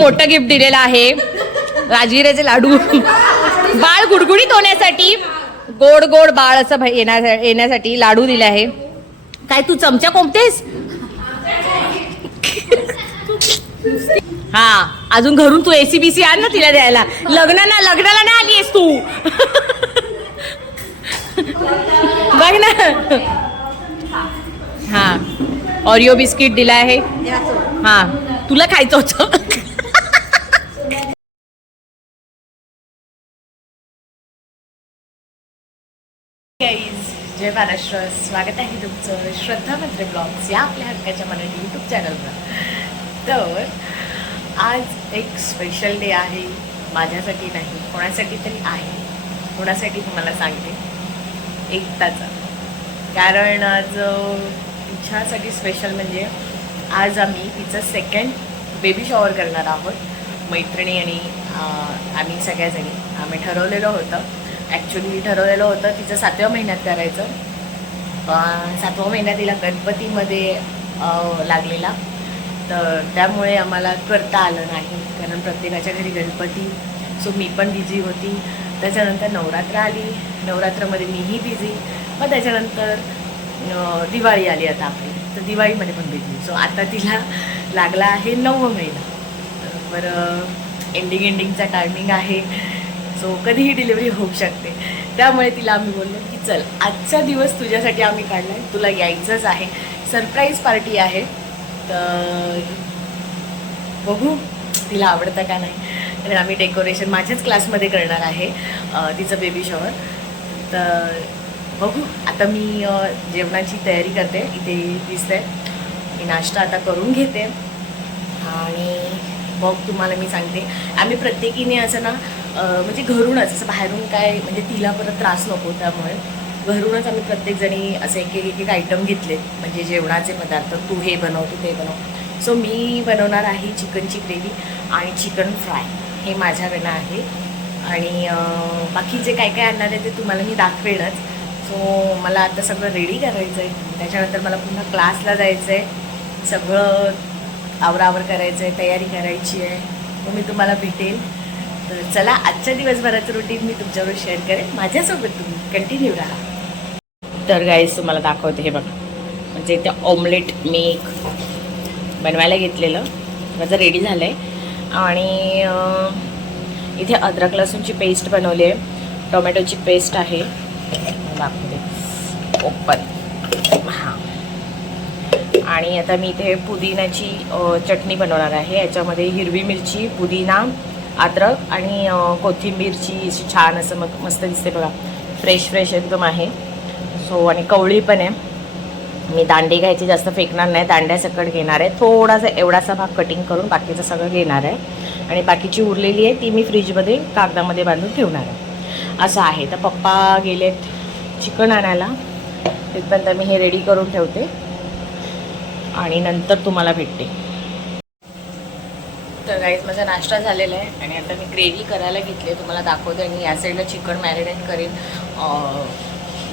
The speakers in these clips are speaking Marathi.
मोठं गिफ्ट दिलेलं आहे. राजगिऱ्याचे लाडू. बाळ गुडगुडीत होण्यासाठी गोड गोड बाळ असं भा- येण्यासाठी लाडू दिले आहे. काय तू चमचा कोंबतेस हा अजून घरून तू एसी बीसी आण ना तिला द्यायला. लग्न ना लग्नाला नाही आली आहेस तू. बघ ना. हा. ऑरिओ बिस्किट दिला आहे. हा. तुला खायचं होतं. जय महाराष्ट्र. स्वागत आहे तुमचं श्रद्धा मंत्र ब्लॉग्स या आपल्या हक्काच्या मराठी यूट्यूब चॅनलवर तर आज एक स्पेशल डे आहे. माझ्यासाठी नाही कोणासाठी तरी आहे. कोणासाठी तुम्हाला सांगते. एकताचा कारण आज तिच्यासाठी स्पेशल म्हणजे आज आम्ही तिचं सेकंड बेबी शॉवर करणार आहोत. मैत्रिणी आणि आम्ही सगळ्याजणी. आम्ही ठरवलेलं होतं. ॲक्च्युली ठरवलेलं होतं तिचं सातव्या महिन्यात करायचं. सातव्या महिन्यात तिला गणपतीमध्ये लागलेला. तर त्यामुळे आम्हाला करता आलं नाही. कारण प्रत्येकाच्या घरी गणपती. सो मी पण बिझी होती. त्याच्यानंतर नवरात्र आली. नवरात्रामध्ये मीही बिझी मग त्याच्यानंतर दिवाळी आली आता आपली. तर दिवाळीमध्ये पण बिझी सो आता तिला लागला आहे नववा महिना. बरं एंडिंग एंडिंगचा टायमिंग आहे. सो कधीही डिलिव्हरी होऊ शकते. त्यामुळे तिला आम्ही बोललो की चल आजचा दिवस तुझ्यासाठी आम्ही काढला आहे तुला यायचंच आहे. सरप्राईज पार्टी आहे. तर बघू तिला आवडतं का नाही. कारण आम्ही डेकोरेशन माझ्याच क्लासमध्ये करणार आहे तिचं बेबी शॉवर तर बघू आता मी जेवणाची तयारी करते. इथे दिसते मी नाश्ता आता करून घेते. आणि मग तुम्हाला मी सांगते. आम्ही प्रत्येकीने असं ना म्हणजे घरूनच असं बाहेरून काय म्हणजे तिला परत त्रास नको त्यामुळे. घरूनच आम्ही प्रत्येकजणी असे एक एक एक आयटम घेतले म्हणजे जेवणाचे पदार्थ तू हे बनव तू ते बनव. सो मी बनवणार आहे चिकनची ग्रेव्ही आणि चिकन फ्राय. हे माझ्याकडनं आहे. आणि बाकी जे काय काय आणणार आहे ते तुम्हाला मी दाखवेनच सो मला आता सगळं रेडी करायचं आहे त्याच्यानंतर मला पुन्हा क्लासला जायचं आहे सगळं आवरावर करायचं आहे तयारी करायची आहे. मग मी तुम्हाला भेटेल. तर चला आजच्या दिवसभराचं रुटीन मी तुमच्यावर शेअर करेन. माझ्यासोबत तुम्ही कंटिन्यू राहा. तर गाईज तुम्हाला दाखवते हे बघा. म्हणजे ते ऑमलेट मी एक बनवायला घेतलेलं. माझं रेडी झालं आहे आणि इथे अद्रक लसूणची पेस्ट बनवली आहे. टोमॅटोची पेस्ट आहे. दाखवते. ओपन हां. आणि आता मी इथे पुदिन्याची चटणी बनवणार आहे. याच्यामध्ये हिरवी मिरची पुदिना अद्रक आणि कोथिंबीरची अशी छान असं मग मस्त दिसते बघा. फ्रेश फ्रेश एकदम आहे. सो आणि कवळी पण आहे. मी दांडी घ्यायची जास्त फेकणार नाही. दांड्यासकट घेणार आहे. थोडासा एवढासा भाग कटिंग करून बाकीचं सगळं घेणार आहे. आणि बाकीची उरलेली आहे ती मी फ्रीजमध्ये कागदामध्ये बांधून ठेवणार आहे. असं आहे. तर पप्पा गेलेत चिकन आणायला. तिथपर्यंत मी हे रेडी करून ठेवते. आणि नंतर तुम्हाला भेटते. तर गाईज माझा नाश्ता झालेला आहे आणि आता मी ग्रेव्ही करायला घेतली तुम्हाला दाखवते आणि या साईडला चिकन मॅरिनेट करेन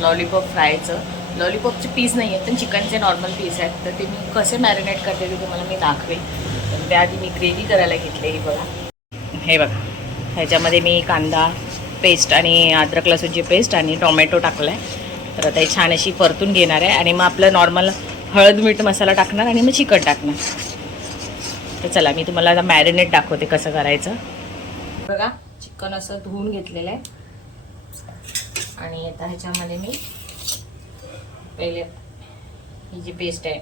लॉलीपॉप फ्रायचं लॉलीपॉपचे पीस नाही आहेत पण चिकनचे नॉर्मल पीस आहेत. तर ते मी कसे मॅरिनेट करते ते तुम्हाला मी दाखवेन. तर त्याआधी मी ग्रेव्ही करायला घेतली ही बघा. हे बघा. ह्याच्यामध्ये मी कांदा पेस्ट आणि अद्रक लसूणची पेस्ट आणि टोमॅटो टाकला आहे तर आता हे छान अशी परतून घेणार आहे. आणि मग आपलं नॉर्मल हळद मीठ मसाला टाकणार आणि मग चिकन टाकणार. तर चला मी तुम्हाला आता मॅरिनेट दाखवते कसं करायचं. बघा चिकन असं धुवून घेतलेलं आहे. आणि आता ह्याच्यामध्ये मी पहिले ही जी पेस्ट आहे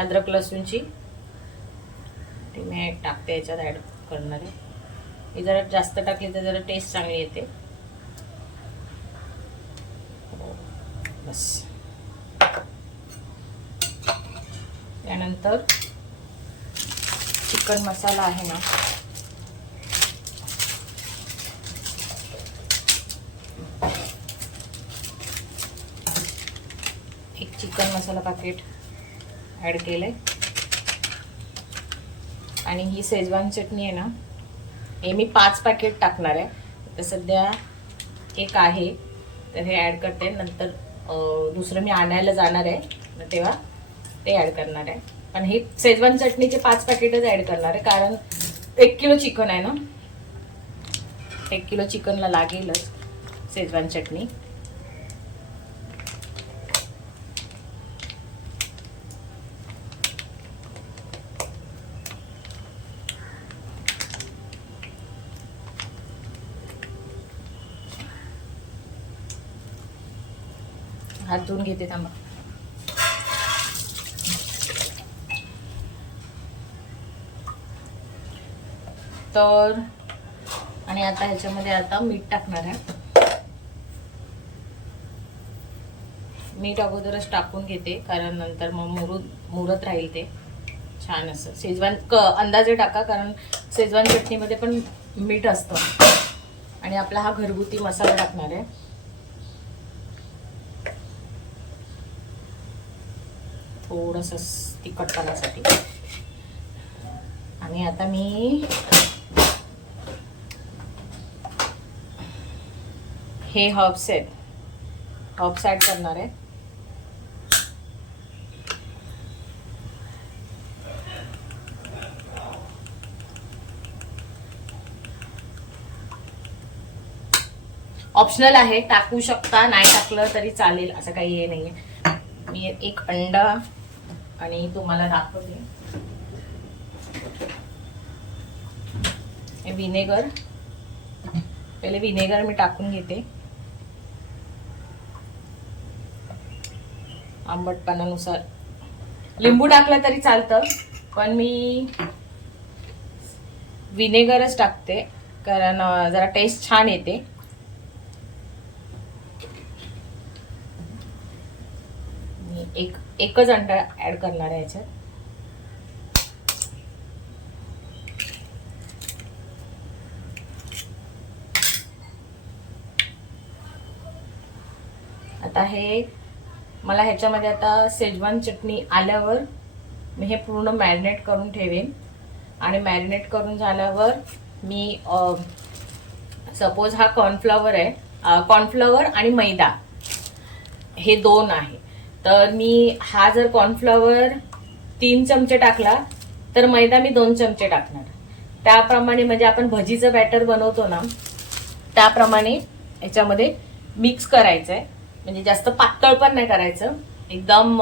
अद्रक लसूणची ती मी टाकते याच्यात ॲड करणार. आहे ही जरा जास्त टाकली तर जरा टेस्ट चांगली येते. हो, बस. त्यानंतर चिकन मसाला आहे ना. एक चिकन मसाला पाकिट ॲड केलं आहे आणि ही शेजवान चटणी आहे ना हे मी पाच पॅकेट टाकणार आहे. तर सध्या एक आहे तर हे ॲड करते. नंतर दुसरं मी आणायला जाणार आहे. तेव्हा ते ॲड करणार आहे. पण हे शेजवान चटणीचे पाच पॅकेटच ॲड करणार आहे कारण एक किलो चिकन आहे ना? एक किलो चिकनला लागेलच शेजवान चटणी. हात धुवून घेते थांबा. तर आणि आता ह्याच्यामध्ये आता मीठ टाकणार आहे. मीठ अगोदरच टाकून घेते कारण नंतर मग मुरूद मुरत राहील ते. छान असं. शेजवान क अंदाजे टाका कारण शेजवान चटणीमध्ये पण मीठ असतं. आणि आपला हा घरगुती मसाला टाकणार आहे. थोडस तिखटपणासाठी आणि आता मी हे हर्ब्स आहेत. हर्ब्स ॲड करणार आहे ऑप्शनल आहे टाकू शकता नाही टाकलं तरी चालेल असं काही हे नाही आहे मी एक अंडा आणि तुम्हाला दाखवते. हे विनेगर पहिले विनेगर मी टाकून घेते. आंबटपणानुसार. लिंबू टाकलं तरी चालतं पण मी विनेगरच टाकते कारण जरा टेस्ट छान येते. मी एक एकच अंडा ऍड करणार आहे याच्यात. आता हे मला ह्याच्यामध्ये आता सेजवान चटणी आल्यावर मी हे पूर्ण मॅरिनेट करून ठेवेन. आणि मॅरिनेट करून झाल्यावर मी सपोज हा कॉर्नफ्लॉवर आहे कॉर्नफ्लॉवर आणि मैदा. हे दोन आहे. तर मी हा जर कॉर्नफ्लॉवर तीन चमचे टाकला तर मैदा मी दोन चमचे टाकणार. त्याप्रमाणे म्हणजे आपण भजीचं बॅटर बनवतो ना त्याप्रमाणे याच्यामध्ये मिक्स करायचं आहे म्हणजे जास्त पातळ पण नाही करायचं. एकदम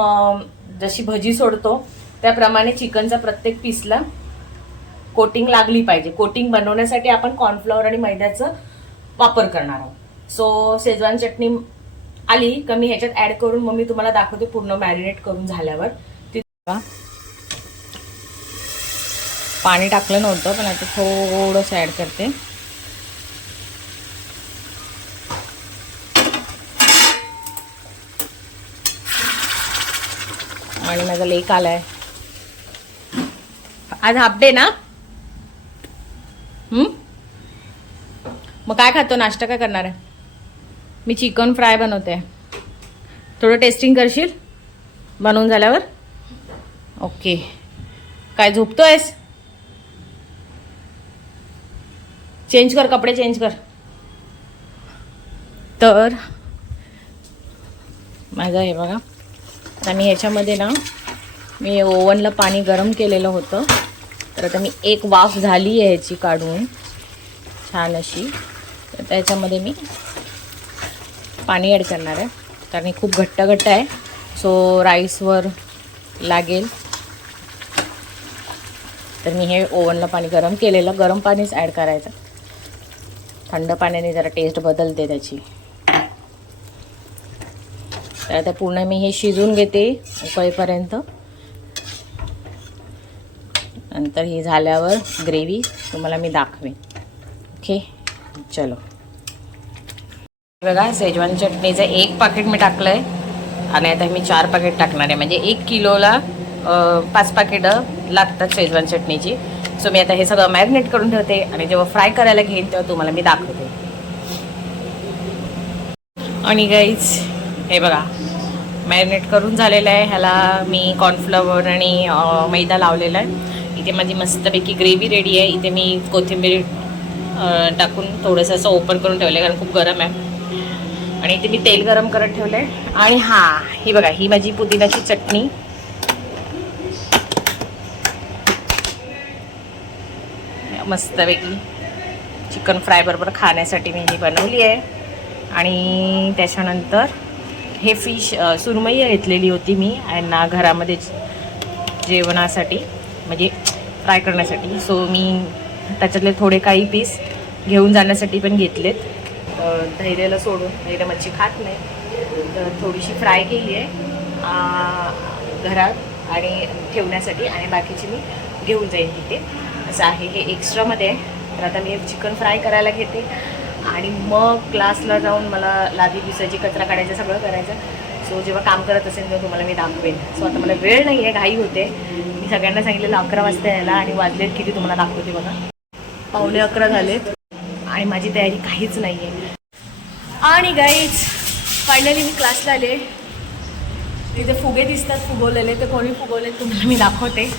जशी भजी सोडतो त्याप्रमाणे चिकनचा प्रत्येक पीसला कोटिंग लागली पाहिजे. कोटिंग बनवण्यासाठी आपण कॉर्नफ्लॉवर आणि मैद्याचं वापर करणार आहोत. सो शेजवान चटणी आली का मी ह्याच्यात ॲड करून मग मी तुम्हाला दाखवते पूर्ण मॅरिनेट करून झाल्यावर. ती पाणी टाकलं नव्हतं पण आता थोडंसं ॲड करते. आणि माझा लेक आलाय. आज हाफ डे ना? मग काय खातो? नाश्ता काय करणार आहे? मी चिकन फ्राय बनवते. थोडं टेस्टिंग करशील? बनवून झाल्यावर? ओके काय झोपतोयस? चेंज कर कपडे चेंज कर. तर माझं हे बघा. आता मी ह्याच्यामध्ये ना मी ओव्हनला पाणी गरम केलेलं होतं. तर आता मी एक वाफ झाली आहे ह्याची काढून. छान अशी. तर त्याच्यामध्ये मी पाणी ॲड करणार आहे. कारण खूप घट्ट घट्ट आहे सो राईसवर लागेल. तर मी हे ओव्हनला पाणी गरम केलेलं. गरम पाणीच ॲड करायचं. थंड पाण्याने जरा टेस्ट बदलते त्याची. तर आता पूर्ण मी हे शिजून घेते उकळीपर्यंत. नंतर ही झाल्यावर ग्रेव्ही तुम्हाला मी दाखवेन. ओके? चलो. बघा शेजवान चटणीचं एक पाकिट मी टाकलं आहे आणि आता मी चार पाकिट टाकणार आहे. म्हणजे एक किलोला पाच पाकिटं लागतात शेजवान चटणीची. सो मी आता हे सगळं मॅरिनेट करून ठेवते. आणि जेव्हा फ्राय करायला घेईन तेव्हा तुम्हाला मी दाखवते. आणि गाईज हे बघा. मॅरिनेट करून झालेलं आहे. ह्याला मी कॉर्नफ्लॉवर आणि मैदा लावलेला आहे. इथे माझी मस्तपैकी ग्रेव्ही रेडी आहे. इथे मी कोथिंबीर टाकून थोडंसं असं ओपन करून ठेवलं आहे कारण खूप गरम आहे. आणि इथे मी तेल गरम करत ठेवलं आहे आणि हां ही बघा ही माझी पुदिनाची चटणी. मस्तपैकी चिकन फ्राय बरोबर खाण्यासाठी मी ही बनवली आहे. आणि त्याच्यानंतर हे फिश सुरमई घेतलेली होती मी यांना घरामध्ये जेवणासाठी म्हणजे फ्राय करण्यासाठी. सो मी त्याच्यातले थोडे काही पीस घेऊन जाण्यासाठी पण घेतलेत. धैर्याला सोडून धैर्य मच्छी खात नाही. तर थोडीशी फ्राय केली आहे घरात आणि ठेवण्यासाठी आणि बाकीची मी घेऊन जाईन तिथे असं आहे हे एक्स्ट्रामध्ये आहे. तर आता मी चिकन फ्राय करायला घेते. आणि मग क्लासला जाऊन मला लादी पिसायची कचरा काढायचं सगळं करायचं. सो जेव्हा काम करत असेल तेव्हा तुम्हाला मी दाखवेन. सो आता मला वेळ नाही आहे घाई होते. मी सगळ्यांना सांगितलेलं अकरा वाजता यायला आणि वाजलेत किती तुम्हाला दाखवते बघा. पावणे अकरा झालेत. आणि माझी तयारी काहीच नाही आहे आणि गाईच फायनली मी क्लासला आले. तिथे फुगे दिसतात फुगवलेले. ते कोणी फुगवले तुम्हाला मी दाखवते.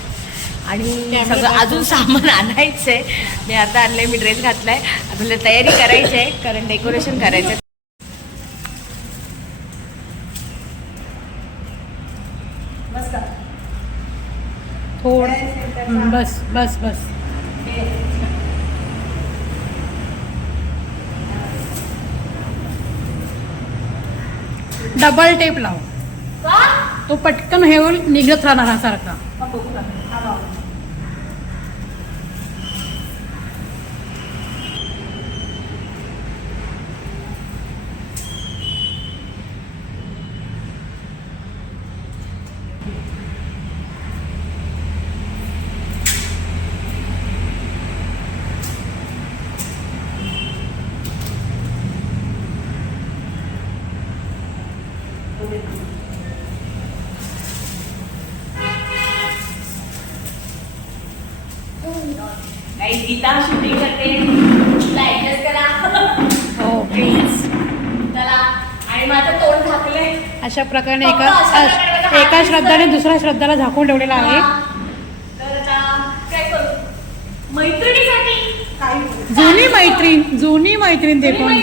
आणि सगळं अजून सामान आणायचं आहे मी आता आणलंय मी ड्रेस घातलाय. आपल्याला तयारी करायची आहे कारण डेकोरेशन करायचं आहे थोडं. बस बस बस. डबल टेप लाव. तो पटकन हे निघत राहणार सारखा. काही गीता शूटिंग करते ऍडजस्ट करा. हो प्लीज चला. आणि माझं तोंड झाकलंय. अशा प्रकारे एका एका श्रद्धाने दुसऱ्या श्रद्धाला झाकून ठेवलेला आहे. तर आता काय करू? मैत्रिणीसाठी. जुनी मैत्रीण जुनी मैत्रीण ते पण?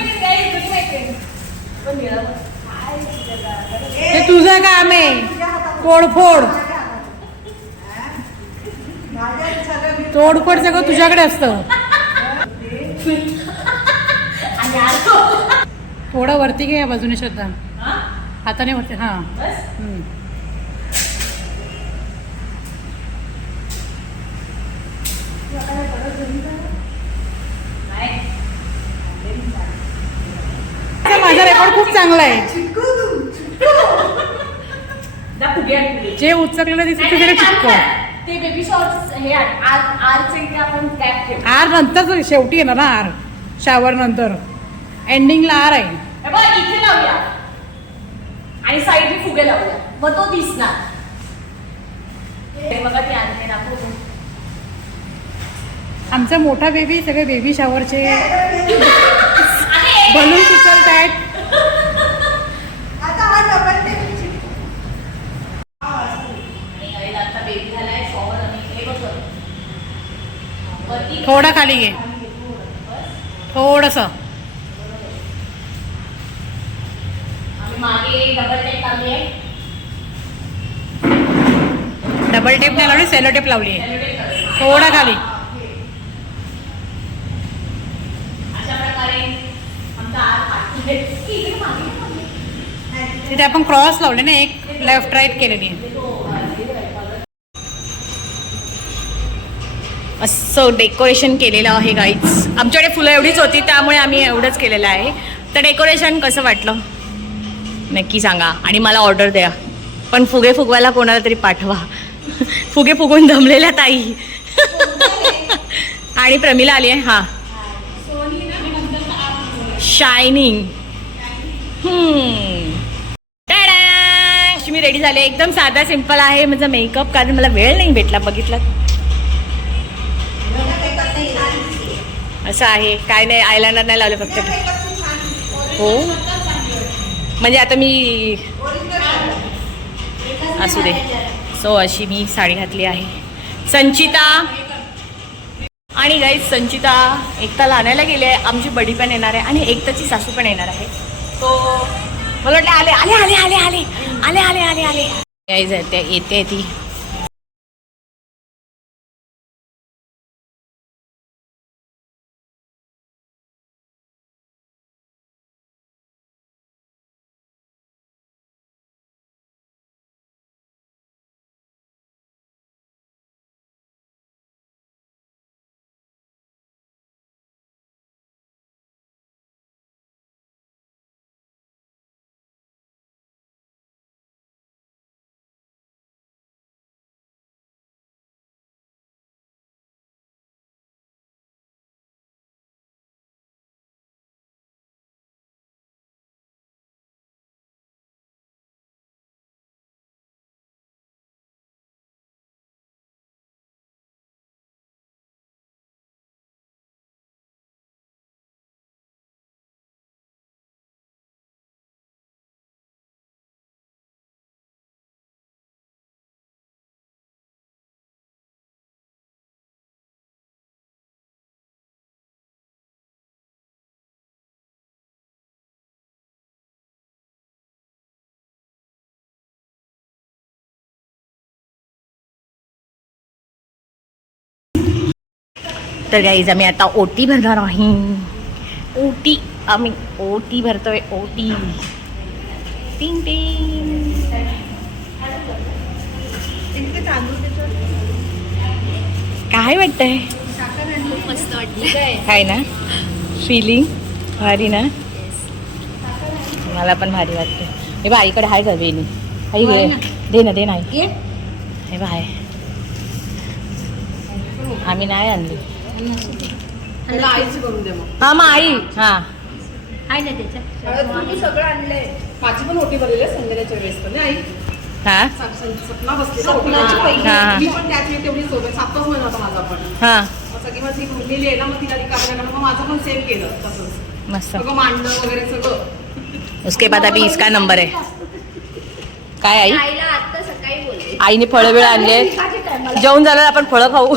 ते तुझं काम आहे. तोडफोड तोडफोड सगळं तुझ्याकडे असतं. थोडं वरती घे या बाजूने श्रद्धा? हाताने वरती हा. माझा रेकॉर्ड खूप चांगला आहे. जा उचकलेलं दिसतं नाही, ते ते बेबी शॉर्ट्स हे. आर आरचे इथे आपण कॅप ठेवू. आर नंतर शेवटी येणार ना आर. शावर नंतर. एंडिंगला आर आहे. हे बघ इथे लावूया. आणि साईडने फुगे लावूया. मग तो दिसणार. हे बघा ते आणते ना फुगे. आमचा मोठा बेबी सगळे बेबी शावरचे. बलून उचलत आहेत थोडा खाली घे. थोडस. डबल टेप नाही लावली सेलो टेप लावली थोडा खाली. तिथे आपण क्रॉस लावले ना एक लेफ्ट राईट केलेली आहे. असं डेकोरेशन केलेलं आहे गाईच आमच्याकडे फुलं एवढीच होती त्यामुळे आम्ही एवढंच केलेलं आहे. तर डेकोरेशन कसं वाटलं? नक्की सांगा. आणि मला ऑर्डर द्या. पण फुगे फुगवायला कोणाला तरी पाठवा. फुगे फुगून दमलेल्या ताई. आणि प्रमिला आली आहे? हां. Shining hmm. मी रेडी झाले. एकदम साधा सिंपल आहे. माझा मेकअप कारण मला वेळ नाही भेटला बघितला. असं आहे. काय नाही आयलाइनर नाही लावलं फक्त. हो. म्हणजे आता मी असू दे. सो अशी मी साडी घातली आहे. संचिता. आणि गाईज संचिता एकताला आणायला गेली आहे. आमची बडी पण येणार आहे आणि एकताची सासू पण येणार आहे. सो मला वाटलं आले आले आले आले आले. आले आले आले आले. येते ती. तर गाईज आम्ही आता ओटी भरणार आहे. ओटी आम्ही ओटी भरतोय ओटी. टिंग टिंग. काय वाटतंय? मस्त काय ना? फिलिंग भारी ना? मला पण भारी वाटते हे बा आईकडे आहे का वेणी. आई घे. दे ना दे नाही हे बा आहे. आम्ही नाही आणली. आईची करून दे मग. हा मग आई. हा. आहे ना तुम्ही सगळं आणलंय. माझी पण भरलेली आहे वेळेस पण नाही? आई हा सपना बसली ना सपनाची ओटीला. पहिली. हा, हा. मी पण त्याच वेळी तेवढी सोबत. सातच महिना होता माझा पण. हा. मग सगळी माझी भरलेली आहे ना मग तिला मग माझं पण सेम केलं तसंच. मस्त. सगळं मांडलं वगैरे सगळं. उसके बाद अभी इसका नंबर है. काय आई? आईला आता सकाळी बोलले आईने फळं बिळं आणले जेवण झालं आपण फळं खाऊ.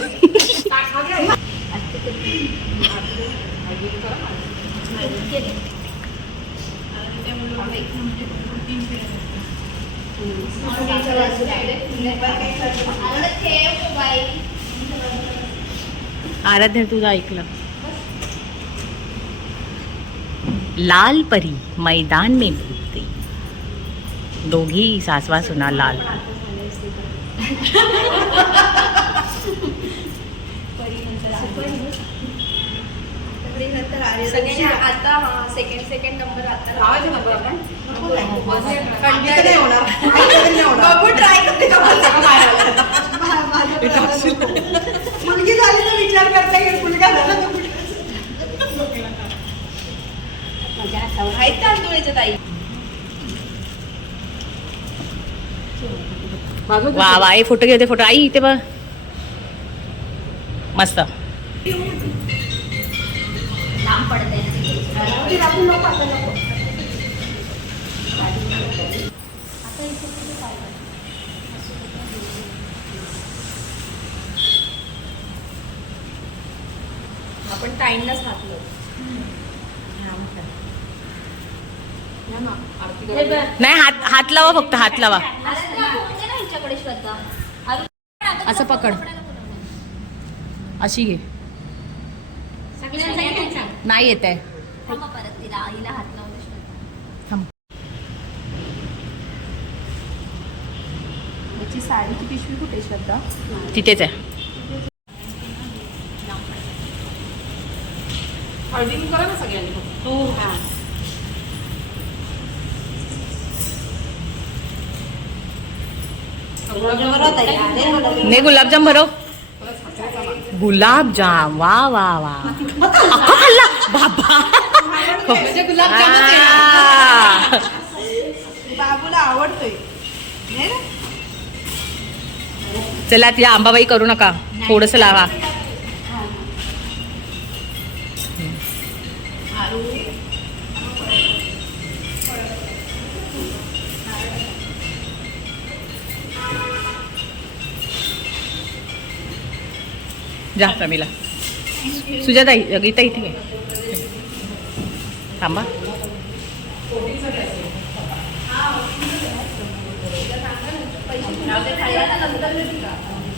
आराध्य तुझा ऐकलं. लाल परी मैदान में भूतती दोघी सासवा सुना लाल. आता सेकंड सेकंड नंबर आता लावायचे नंबर आपण? आलं. मुलगी झाली तर विचार करता येईल मुलगा झाला तर कुठे आहेत तांदूळाच्या ताई? वा वा हे फोटो घेते फोटो आई इथे बघ. मस्त. आपण टाइमलाच घातलं. नाही हात हात लावा फक्त हात लावा. असं पकड. अशी घे. नाही येत आहे. परत तिला आईला हात लावलं श्रद्धा थांब. याची साडीची पिशवी कुठे श्रद्धा? तिथेच आहे. हळदी कुंकू करा ना सगळ्यांनी. तू नाही गुलाबजाम भरव. गुलाबजाम वा वा वा. अख्खा खाल्ला. बाबा. म्हणजे गुलाबजामच आहे. आ. बाबूला आवडतोय. चला तिला आंबाबाई करू नका. थोडस लावा. जा प्रमीला. सुजाता इ- गीता इथे घे थांबा.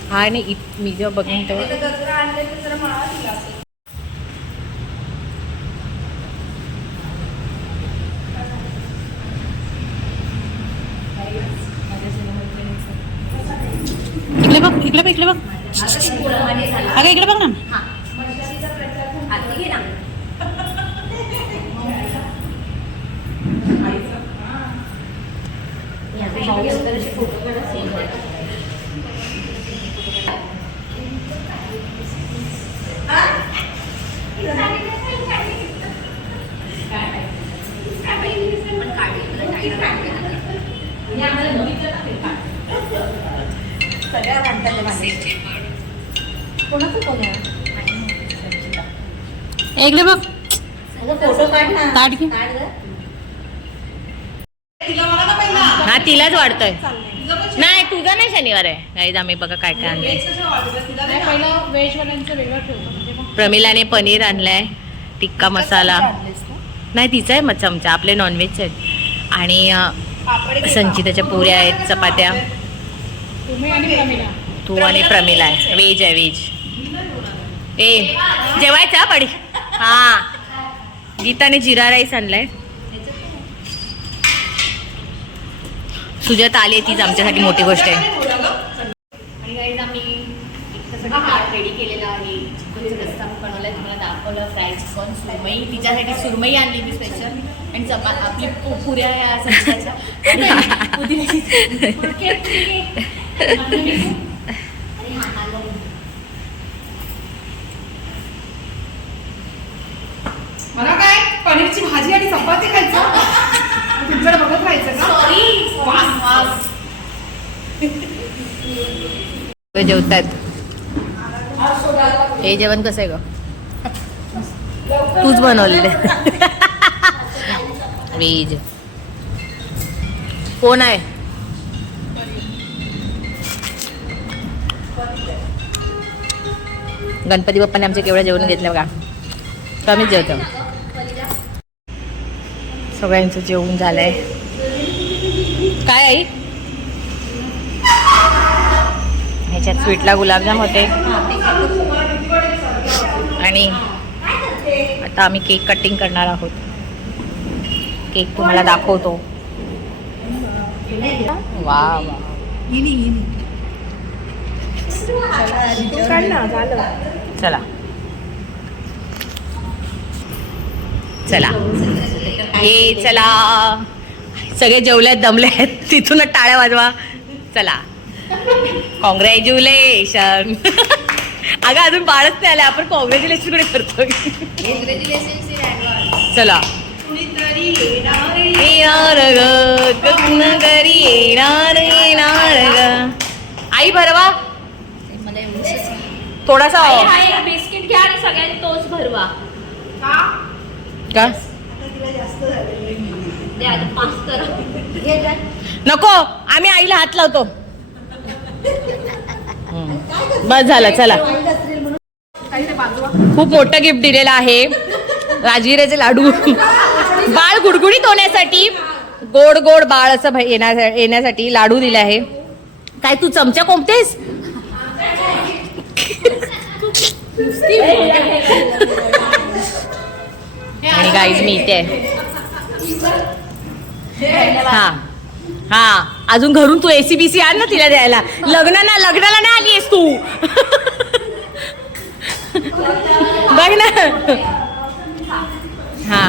हा आणि इत- मी जेव्हा बघेन तेव्हा इकडे बघ इकडे बघ इकडे बघ. अगं इकडे बघ ना हाती घे ना ए, इकडे बघ. फोटो काढ ना. घे काढ गं. तिला मला ना पहिला हा तिलाच वाढतोय. नाही तुझा नाही शनिवार आहे. गाईज आम्ही बघा काय काय आणलंय. प्रमिलाने पनीर आणलंय टिक्का मसाला. नाही तिचा आहे मग चमचा आपले नॉनव्हेजचे आहेत. आणि संचिताच्या पुऱ्या आहेत चपात्या. तू आणि प्रमिला आहे. व्हेज आहे व्हेज ए जेवायचा पडी हा. गीताने जिरा राईस आणलाय. सुजाता आली आहे तीच आमच्यासाठी मोठी गोष्ट आहे. आणि आम्ही रेडी केलेलं आहे. तुम्हाला दाखवलं फ्राय चिकन सुरमई. तिच्यासाठी सुरमई आणली मी स्पेशल आणि चपा आपली पुऱ्या या. मला काय? पनीरची भाजी आणि चपाती खायचं? तुमच्याकडे बघत राहायचं का? जेवतात. हे जेवण कसं आहे ग? तूच बनवलेलं वेज कोण आहे? गणपती बाप्पाने आमचे केवढं जेवण घेतलं बघा. कमीच जेवतो. सगळ्यांचं जेवण झालंय. काय आई? ह्याच्यात स्वीटला गुलाबजाम होते. आणि आता आम्ही केक कटिंग करणार आहोत. केक तुम्हाला दाखवतो. वा वा चला. चला. हे चला. सगळे जेवल्यात दमले आहेत. तिथूनच टाळ्या वाजवा. चला. कॉंग्रॅच्युलेशन अगं अजून बाळच नाही आलं आपण कॉंग्रॅच्युलेशन कुठे करतोय. चला. येणार ग करून घरी येणार येणार. ग आई भरवा. थोडासा हा बिस्किट घ्या आणि सगळ्यांनी तोच भरवा. का? नको. आम्ही आईला हात लावतो. बस झालं चला. खूप मोठं गिफ्ट दिलेलं आहे. राजगिऱ्याचे लाडू. बाळ गुडगुडीत होण्यासाठी गोड गोड बाळ असं येण्या- येण्यासाठी लाडू दिले आहे. काय तू चमचा कोंबतेस? आणि गाईज मी इथे हा. हा. अजून घरून तू एसी बीसी आण ना तिला द्यायला. लग्न ना लग्नाला नाही आली आहेस तू. बघ ना. हा.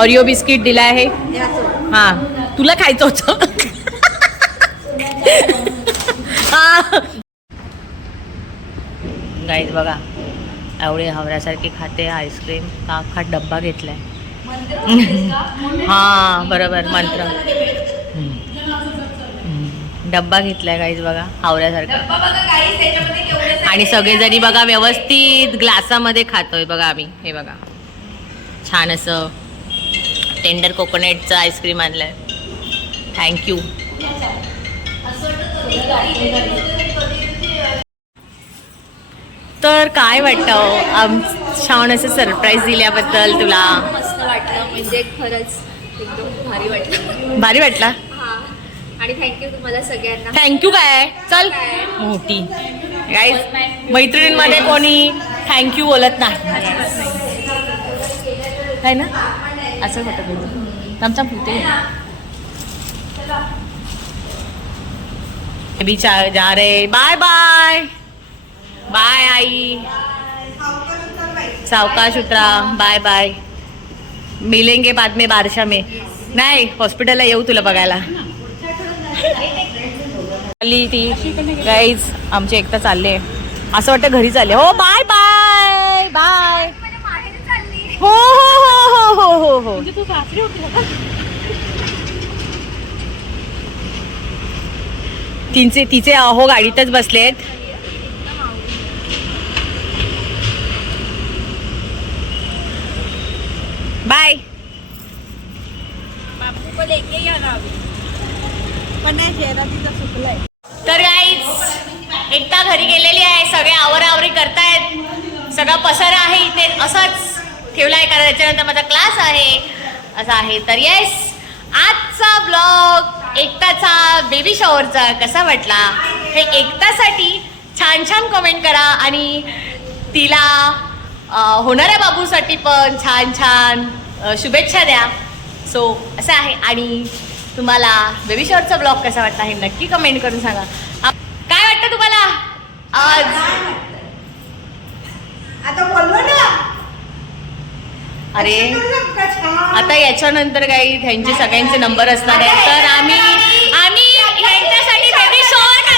ऑरिओ बिस्किट दिला आहे. हा. तुला खायचं होतं. गाईज बघा. एवढे हवऱ्यासारखी खाते आईस्क्रीम का अख्खा डब्बा घेतलाय? हा बरोबर मंत्र. डब्बा घेतलाय काहीच बघा हावऱ्यासारखा. आणि सगळेजणी बघा व्यवस्थित ग्लासामध्ये खातोय बघा आम्ही. हे बघा. छान असं टेंडर कोकोनटचं आईस्क्रीम आणलंय. थँक्यू तर काय वाटतं? आम छान असं सरप्राईज दिल्याबद्दल तुला. मस्त वाटलं म्हणजे खरंच एकदम भारी वाटलं. भारी वाटला? आणि थँक्यू तुम्हाला सगळ्यांना. थँक्यू काय? चल. मोठी. गाईज मैत्रिणींमध्ये कोणी थँक्यू बोलत नाही. काय ना? असं होतं आमचा भूते भी चा- जा रे. बाय बाय बाय आई. सावकाश उतरा. बाय बाय मिलेंगे बाद में बारशा में. नाही हॉस्पिटलला येऊ तुला बघायला. आली ती गाईज आमचे एकटा चालले असं वाटतं घरी चालले हो बाय बाय बाय हो हो हो हो हो हो तिचे तिचे अहो गाडीतच बसलेत बाय तर गाईच एकदा घरी गेलेली आहे सगळे आवराआवरी करतायत. सगळा पसारा आहे इथे असाच ठेवला आहे कारण त्याच्यानंतर माझा क्लास आहे. असा आहे. तर येस आजचा ब्लॉग एकताचा बेबी शॉवरचा कसा वाटला? हे एकतासाठी छान छान कमेंट करा आणि तिला होणाऱ्या बाबूसाठी पण छान छान शुभेच्छा द्या. सो असं आहे. आणि तुम्हाला बेबी शॉर्टचा ब्लॉग कसा वाटला हे नक्की कमेंट करून सांगा. काय वाटतं तुम्हाला? आज आता बोललो ना. अरे? आता याच्यानंतर काही त्यांचे सगळ्यांचे नंबर असणार आहेत. तर आम्ही आम्ही यांच्यासाठी बेबी शॉर्ट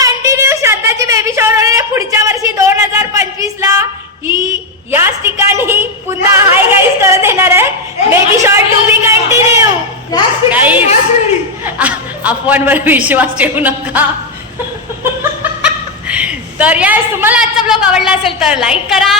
कंटिन्यू श्रद्धाची बेबी शॉवर होणार पुढच्या वर्षी दोन हजार पंचवीस ला ही याच ठिकाणी पुन्हा हाय गाईज करत येणार आहे बेबी शॉर्ट तुम्ही कंटिन्यू वेळी. अफवांवर विश्वास ठेवू नका. तर यास तुम्हाला आजचा ब्लॉग आवडला असेल तर लाईक करा.